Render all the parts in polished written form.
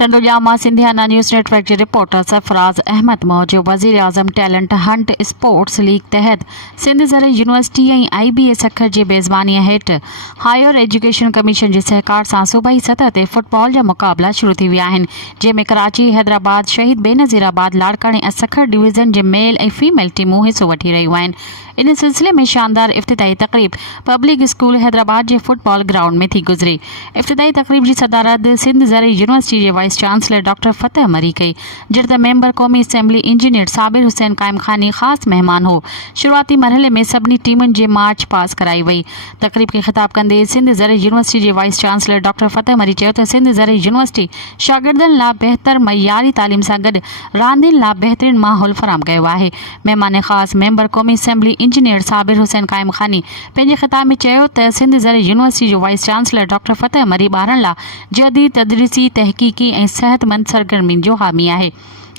टंडोलिया सिंधियाना news network के रिपोर्टर सरफराज अहमद मौजूद वज़ीर आज़म टैलेंट हंट स्पोर्ट्स लीग तहत सिंध ज़र यूनिवर्सिटी ऐं IBA सखर जी मेज़बानीअ हेठि हायर एजुकेशन कमीशन जे सहकार सां सूबाई सतह ते फुटबॉल जा मुक़ाबला शुरू थी विया आहिनि, जंहिंमें कराची, हैदराबाद, शहीद बेनज़ीराबाद, लाड़काणे ऐं सखर डिवीज़न जे मेल ऐं फीमेल टीमूं हिसो वठी रहियूं आहिनि। इन सिलसिले में शानदार इफ्तिताही तक़रीब पब्लिक स्कूल हैदराबाद जे फुटबॉल ग्राउंड में थी गुज़री। इफ्तिताही तक़रीब जी सदारत सिंध ज़र यूनिवर्सिटी जे वाइस चांसलर डॉक्टर फतेह मरी कई, जिन ते मेंबर क़ौमी असेंबली इंजीनियर साबिर हुसैन कायम खानी ख़ास मेहमान हो। शुरुआती मरहले में सभिनी टीमुनि जे मार्च पास कराई वई। तक़रीब खे ख़िताब कंदे सिंध ज़र यूनिवर्सिटी जे वाइस चांसलर डॉक्टर फतेह मरी चयो त सिंध ज़र यूनिवर्सिटी शागिर्दनि लाइ बहितर मयारी तालीम सां गॾु रांदियुनि लाइ बहितरीन माहौल फराहम कयो आहे। महिमान ख़ास मेंबर क़ौमी असेंबली इंजीनियर साबिर हुसैन कायम खानी पंहिंजे ख़िताब में चयो त सिंध ज़र यूनिवर्सिटी जो वाइस चांसलर डॉक्टर फतेह मरी ॿारनि लाइ जदीद तदरीसी तहक़ीक़ी ऐं सेहतमंद सरगर्मियुनि जो हामी आहे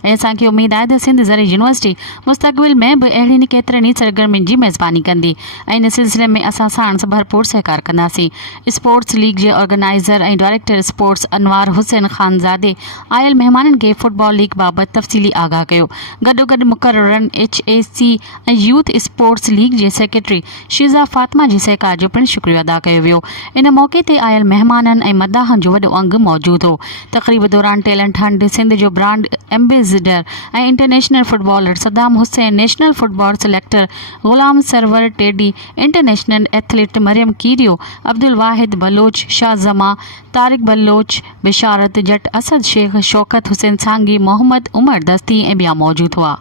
ऐं असांखे उमेद आहे त सिंध ज़र यूनिवर्सिटी मुस्तक़बिल में बि अहिड़ियुनि केतिरनि ई सरगर्मियुनि जी मेज़बानी कंदी ऐं इन सिलसिले में असां साण भरपूर सहकार कंदासीं। स्पोर्ट्स लीग जे ऑर्गेनाइज़र ऐं डायरेक्टर स्पोर्ट्स अनवार हुसैन ख़ानज़ादे आयल महिमाननि खे फुटबॉल लीग बाबति तफ़सीली आगाह कयो। गॾोगॾु मुक़ररनि HAC ऐं यूथ स्पोर्ट्स लीग जे सेक्रेटरी शीज़ा फ़ातिमा जी सहकार जो पिणु शुक्रिया अदा कयो वियो। इन मौक़े ते आयल महिमाननि ऐं मदाहनि जो वॾो अंगु मौजूदु हो। तक़रीब दौरान टैलेंट हंट सिंध जो ब्रांड एम्बेसडर ऐं international footballer Saddam Hussain, national football selector Ghulam Sarwar Teddy, international athlete Maryam Kirio, Abdul Wahid Baloch, Shah Jama, Tariq बलोच, बिशारत जट, असद शेख, शौकत हुसैन सांगी, मोहम्मद उमर दस्ती ऐं ॿिया मौजूदु हुआ।